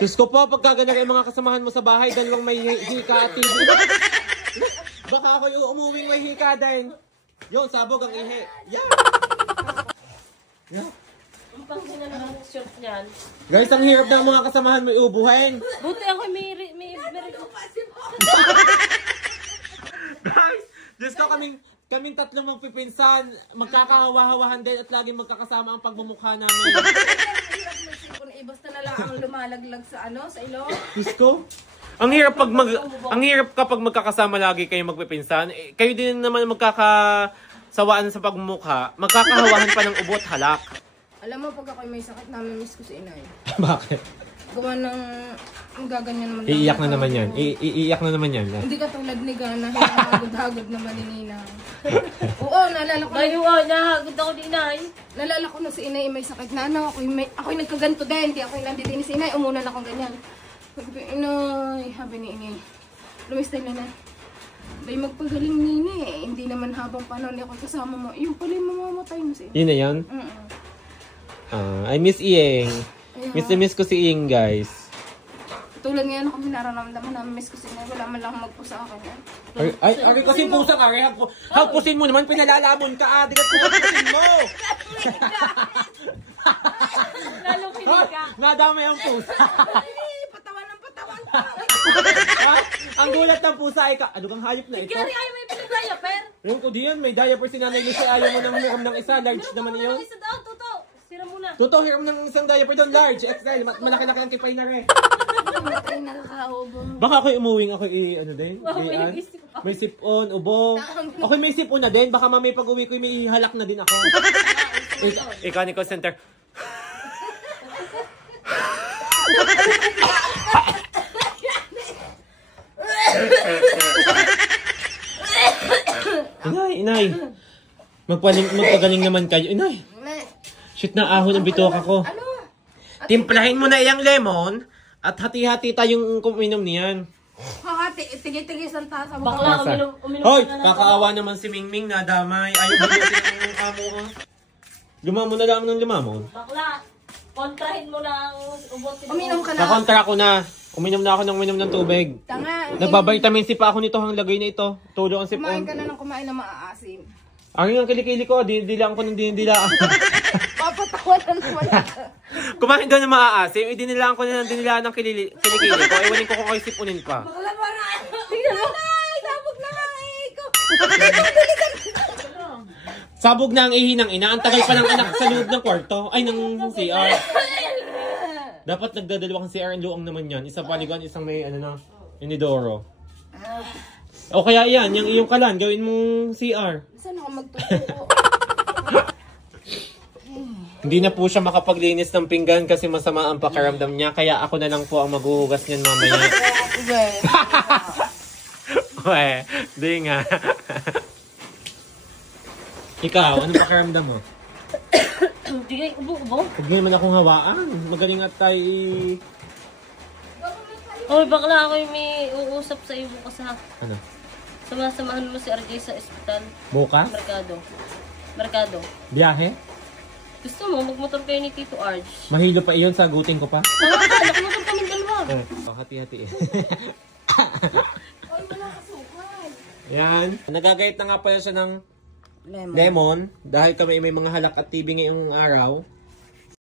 Diyos ko po, pagkaganda yung mga kasamahan mo sa bahay, dalawang may hika at TV. Baka ako yung umuwing may hika din. Yun, sabog ang ihi. Yeah! Yeah. Ang pangsin na lang ang short niyan. Guys, ang hirap na mga kasamahan mo iubuhin. Buti ako may Guys, Diyos ko, kaming tatlong magpipinsan, magkakahawa-hawahan din at laging magkakasama ang pagmumukha namin. Basta na lang ang lumalaglag sa sa ilong. Diyos ko, ang hirap kapag magkakasama lagi kayo magpipinsan. Eh, kayo din naman magkakasawaan sa pagmumukha, magkakahawahan pa ng ubot, halak. Alam mo, pag ako'y may sakit, namimiss ko si inay. Bakit? Gawa ng gaganyan naman. Iiyak na naman yan. Iiyak na naman yan. Hindi ka tulad ni Gana, hagod-hagod naman ni Nina. Oo, naalala ko. nahagod ako din ay. Naalala ko na si inay may sakit na ako'y nagkaganto din. Kaya ako'y nandito ni si inay, umunan akong ganyan. Sabi ko, inay, habi ni inay. Lumistay na na. Bay magpagaling nini eh. Hindi naman habang panahon ako kasama mo. Yung pala yung mamamatay mo si inay. Yun na yan? I miss Iyeng. Miss ko si Iyeng, guys. Tulad ngayon ako minaramdaman na miss ko si inay. Wala man lang magpo sa akin. Ari kasi pusang ari. Hagpusin mo naman, pinalalamon ka. Di ka pusin mo. Lalo kinig ka. Nadamay ang pusa. Patawan ng patawan. Ang gulat ng pusa ay ano kang hayop na ito? Gary, ayaw may pinag-diaper. Yung ko diyan, may diaper si Nanay Lucy. Ayaw mo nang hiram ng isa. Large naman iyon. Isa daw, tuto. Sira muna. Totoo, hiram ng isang diaper doon. Large, XL. Malaki-laki ng kipay na rin. Ay, nakakaubong. Baka ako'y umuwing ako ano din? May sipon, ubo. Ako'y may sipon na din. Baka mamay pag-uwi ko may halak na din ako. Iconical Center. Inay. Magpagaling naman kayo. Inay. Shoot na ahon ang bituka ko. Ano? Timplahin mo na iyang lemon at hati-hati tayong kuminom niyan. Tigil-tigil ang tasa mo. Bakla, uminom Hoy, ka na. kakaawa naman si Mingming na damay. Ayaw mo yung kamo. Lumamon na lang ng lumamon. Bakla, kontrahin mo na ang ubot. Uminom ka na. Nakontra ko na. Uminom na ako ng tubig. Tanga. Nagbabaytamin C pa ako nito hang lagay na ito. Tulo ang Kumain sipon. ka na ng kumain na maaasim. Ang yung kilikili ko, didilaan ko ng dinidilaan. Papatawa na naman ako. Kumain daw na maaasim, idinilaan ko na ng dinilaan ng kilikili ko. Iwanin ko kung kayo sipunin pa. Bakla ba na? Tingnan mo. Ay, sabog na nga eh. Sabog na ang ihi ng ina. Ang tagal pa ng anak sa loob ng kwarto. Ay, ng CR. Dapat nagdadalawang CR ang luang naman yan. Isang paligan, isang may inidoro. O kaya yan, yung iyong kalan, gawin mong CR. Saan ako magtutuko? Hindi na po siya makapaglinis ng pinggan kasi masama ang pakiramdam niya. Kaya ako na lang po ang maghuhugas niyan mamaya. Uwe, di nga. Ikaw, anong pakiramdam mo? Hindi kayo ubo-ubo. Huwag naman akong hawaan. Magaling at tayo Hoy, bakla ako yung may uusap sa iyo bukas ha. Ano? Sumasamahan mo si RJ sa ospital. Bukas? Merkado. Biyahe? Gusto mo, magmotor kayo ni Tito Arj. Mahilo pa iyon, sagutin ko pa. Tama ka, nakamotor kami dalawa. Hati-hati eh. Ay, wala kasukal. Yan. Nagagayat na nga pala siya ng lemon. Dahil kami may mga halak at TV ngayong araw.